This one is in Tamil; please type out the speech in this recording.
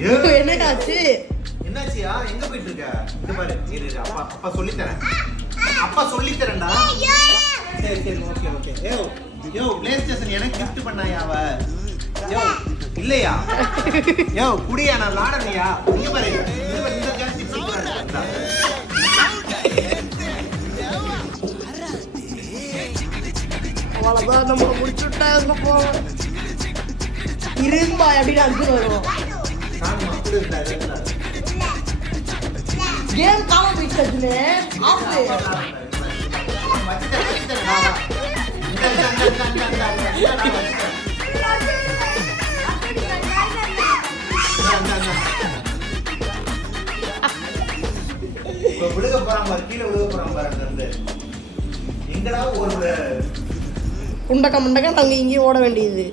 என்னாச்சு? என்னாச்சியா? எங்க போயிட்டு இருக்க? இது பாரு, இரு அப்பா சொல்லி தரேன். அப்பா சொல்லி தரேன்டா. சரி சரி ஓகே ஓகே. யோ ப்ளே ஸ்டேஷன் எனக்கு gift பண்ணாயா அவ? யோ இல்லையா? யோ குடியா நான் விளையாடலையா? இங்க பாரு. இந்த ஜாஸ்தி சூப்பரா அவ்வளவுதான் நம்ம முடிச்சுட்டா எங்க போவோம். இரும்பா அப்படின்னு அர்ஜுன் வருவோம். கேம் காண போயிடுச்சு அர்ஜுனு. ஆஃபு. விழுக போறான் பாரு, கீழே விழுக போறான் பாரு. அங்கிருந்து எங்கடா ஒரு முண்டக்க நாங்க இங்கேயும் ஓட வேண்டியது.